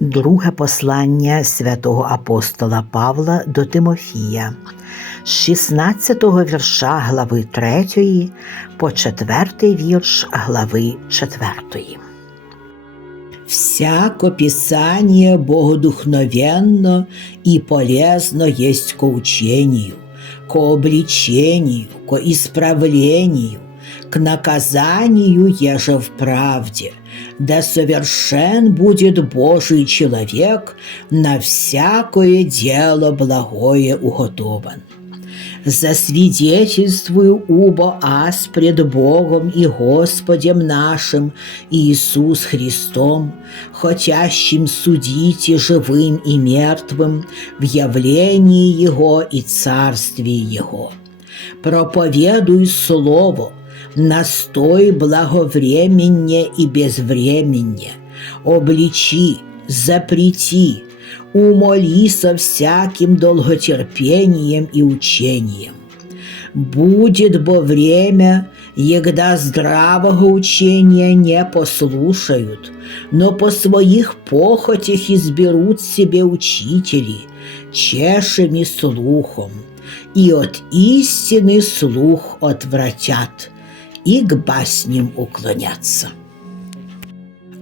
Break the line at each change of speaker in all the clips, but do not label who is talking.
Друге послання святого апостола Павла до Тимофія з 16 вірша глави 3 по 4 вірш глави 4.
Всяко писание богодухновенно и полезно есть ко учению, ко обличению, ко исправлению, к наказанию, еже в правде, да совершен будет Божий человек, на всякое дело благое уготован. Засвидетельствую убо аз пред Богом и Господем нашим Иисус Христом, хотящим судить и живым и мертвым в явлении Его и Царствии Его. Проповедуй Слово, настой благовременне и безвременне, обличи, запрети, умоли со всяким долготерпением и учением. Будет бо время, егда здравого учения не послушают, но по своих похотях изберут себе учители, чешими слухом, и от истины слух отвратят, и к басням уклонятся.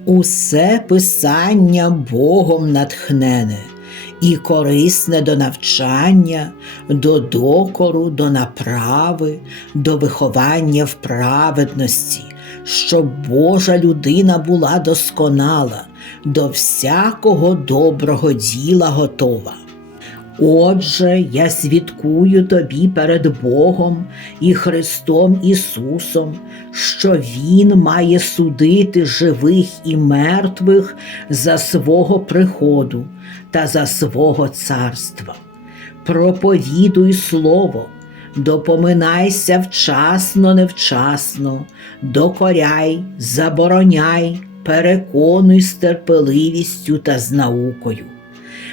Усе писання Богом натхнене і корисне до навчання, до докору, до направи, до виховання в праведності, щоб Божа людина була досконала, до всякого доброго діла готова. Отже, я свідкую тобі перед Богом і Христом Ісусом, що Він має судити живих і мертвих за свого приходу та за свого царства. Проповідуй Слово, допоминайся вчасно, невчасно, докоряй, забороняй, переконуй з терпеливістю та з наукою.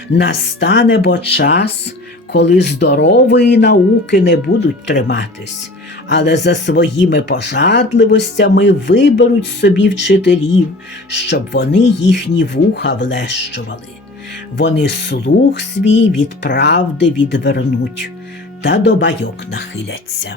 Настане бо час, коли здорової науки не будуть триматись, але за своїми пожадливостями виберуть собі вчителів, щоб вони їхні вуха влещували. Вони слух свій від правди відвернуть та до байок нахиляться.